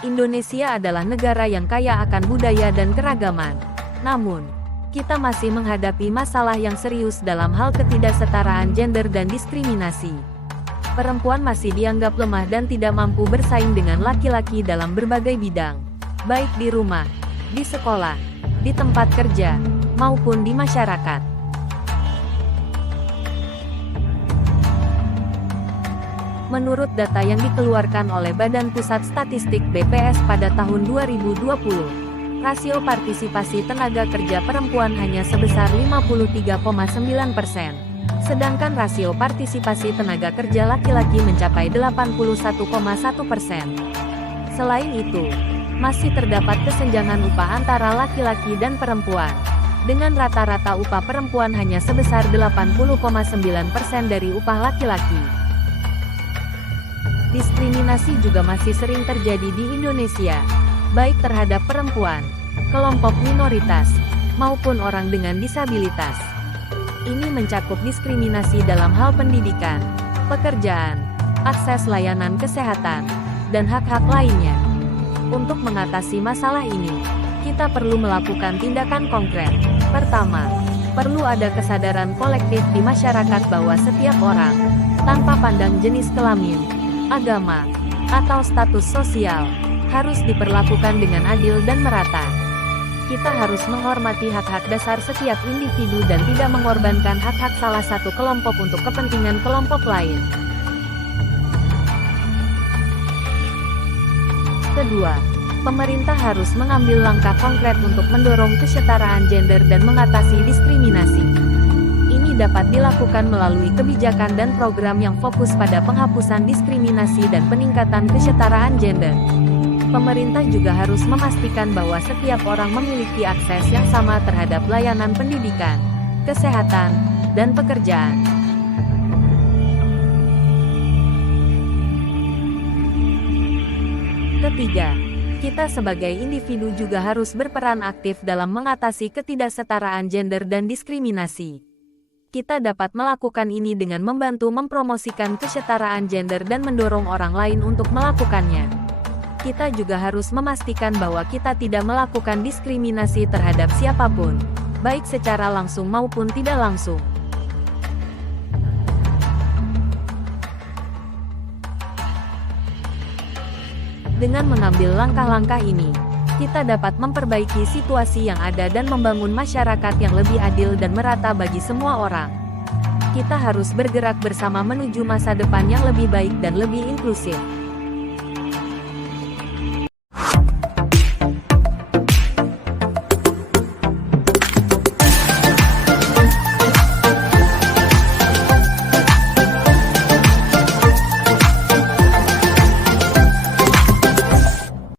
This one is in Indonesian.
Indonesia adalah negara yang kaya akan budaya dan keragaman. Namun, kita masih menghadapi masalah yang serius dalam hal ketidaksetaraan gender dan diskriminasi. Perempuan masih dianggap lemah dan tidak mampu bersaing dengan laki-laki dalam berbagai bidang, baik di rumah, di sekolah, di tempat kerja, maupun di masyarakat. Menurut data yang dikeluarkan oleh Badan Pusat Statistik (BPS) pada tahun 2020, rasio partisipasi tenaga kerja perempuan hanya sebesar 53,9%, sedangkan rasio partisipasi tenaga kerja laki-laki mencapai 81,1%. Selain itu, masih terdapat kesenjangan upah antara laki-laki dan perempuan, dengan rata-rata upah perempuan hanya sebesar 80,9% dari upah laki-laki. Diskriminasi juga masih sering terjadi di Indonesia, baik terhadap perempuan, kelompok minoritas, maupun orang dengan disabilitas. Ini mencakup diskriminasi dalam hal pendidikan, pekerjaan, akses layanan kesehatan, dan hak-hak lainnya. Untuk mengatasi masalah ini, kita perlu melakukan tindakan konkret. Pertama, perlu ada kesadaran kolektif di masyarakat bahwa setiap orang, tanpa pandang jenis kelamin, agama, atau status sosial, harus diperlakukan dengan adil dan merata. Kita harus menghormati hak-hak dasar setiap individu dan tidak mengorbankan hak-hak salah satu kelompok untuk kepentingan kelompok lain. Kedua, pemerintah harus mengambil langkah konkret untuk mendorong kesetaraan gender dan mengatasi diskriminasi. Ini dapat dilakukan melalui kebijakan dan program yang fokus pada penghapusan diskriminasi dan peningkatan kesetaraan gender. Pemerintah juga harus memastikan bahwa setiap orang memiliki akses yang sama terhadap layanan pendidikan, kesehatan, dan pekerjaan. Ketiga, kita sebagai individu juga harus berperan aktif dalam mengatasi ketidaksetaraan gender dan diskriminasi. Kita dapat melakukan ini dengan membantu mempromosikan kesetaraan gender dan mendorong orang lain untuk melakukannya. Kita juga harus memastikan bahwa kita tidak melakukan diskriminasi terhadap siapapun, baik secara langsung maupun tidak langsung. Dengan mengambil langkah-langkah ini, kita dapat memperbaiki situasi yang ada dan membangun masyarakat yang lebih adil dan merata bagi semua orang. Kita harus bergerak bersama menuju masa depan yang lebih baik dan lebih inklusif.